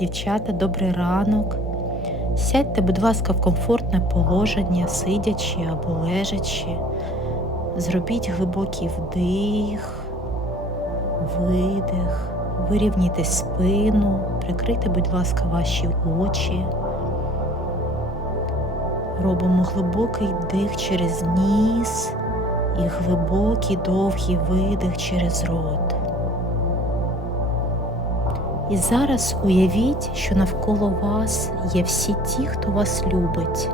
дівчата, добрий ранок. Сядьте, будь ласка, в комфортне положення, сидячи або лежачи. Зробіть глибокий вдих, видих, вирівняйте спину, прикрийте, будь ласка, ваші очі. Робимо глибокий вдих через ніс і глибокий довгий видих через рот. І зараз уявіть, що навколо вас є всі ті, хто вас любить.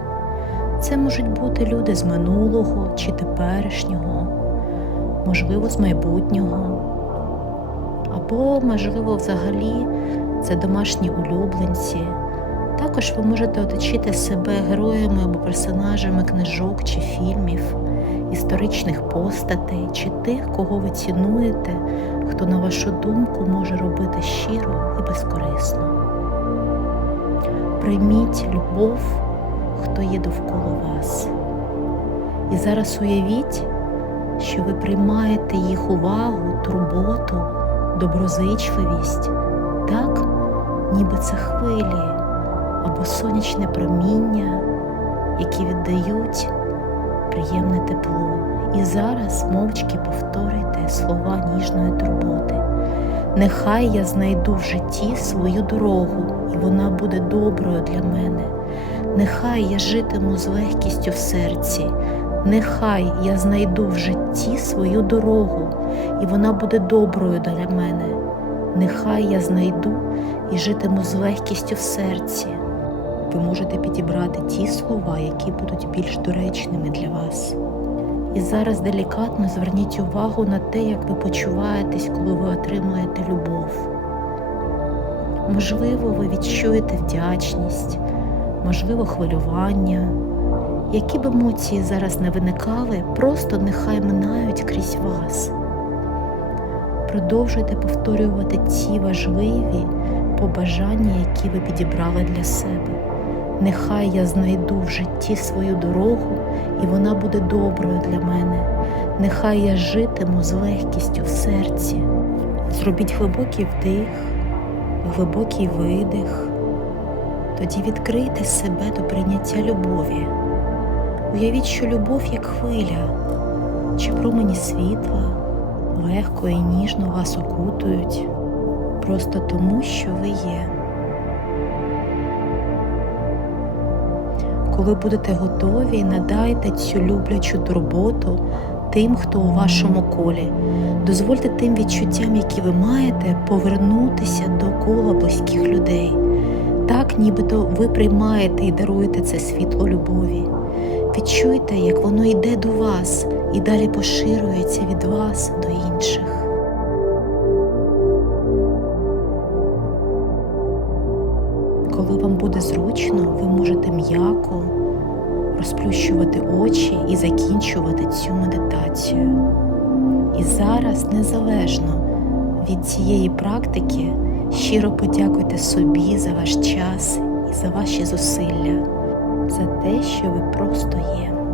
Це можуть бути люди з минулого чи теперішнього, можливо, з майбутнього, або, можливо, взагалі це домашні улюбленці. Також ви можете оточити себе героями або персонажами книжок чи фільмів, історичних постатей, чи тих, кого ви цінуєте, хто, на вашу думку, може робити щиро і безкорисно. Прийміть любов, хто є довкола вас. І зараз уявіть, що ви приймаєте їх увагу, турботу, доброзичливість, так, ніби це хвилі або сонячне проміння, які віддають приємне тепло. І зараз мовчки повторюйте слова ніжної турботи. Нехай я знайду в житті свою дорогу, і вона буде доброю для мене. Нехай я житиму з легкістю в серці. Нехай я знайду в житті свою дорогу, і вона буде доброю для мене. Нехай я знайду і житиму з легкістю в серці. Ви можете підібрати ті слова, які будуть більш доречними для вас. І зараз делікатно зверніть увагу на те, як ви почуваєтесь, коли ви отримуєте любов. Можливо, ви відчуєте вдячність, можливо, хвилювання. Які б емоції зараз не виникали, просто нехай минають крізь вас. Продовжуйте повторювати ті важливі побажання, які ви підібрали для себе. Нехай я знайду в житті свою дорогу, і вона буде доброю для мене. Нехай я житиму з легкістю в серці. Зробіть глибокий вдих, глибокий видих. Тоді відкрийте себе до прийняття любові. Уявіть, що любов як хвиля, чи промені світла, легко і ніжно вас окутують, просто тому, що ви є. Коли будете готові, надайте цю люблячу турботу тим, хто у вашому колі. Дозвольте тим відчуттям, які ви маєте, повернутися до кола близьких людей. Так, нібито ви приймаєте і даруєте це світло любові. Відчуйте, як воно йде до вас і далі поширюється від вас до інших. Коли вам буде зручно, ви можете м'яко розплющувати очі і закінчувати цю медитацію. І зараз, незалежно від цієї практики, щиро подякуйте собі за ваш час і за ваші зусилля, за те, що ви просто є.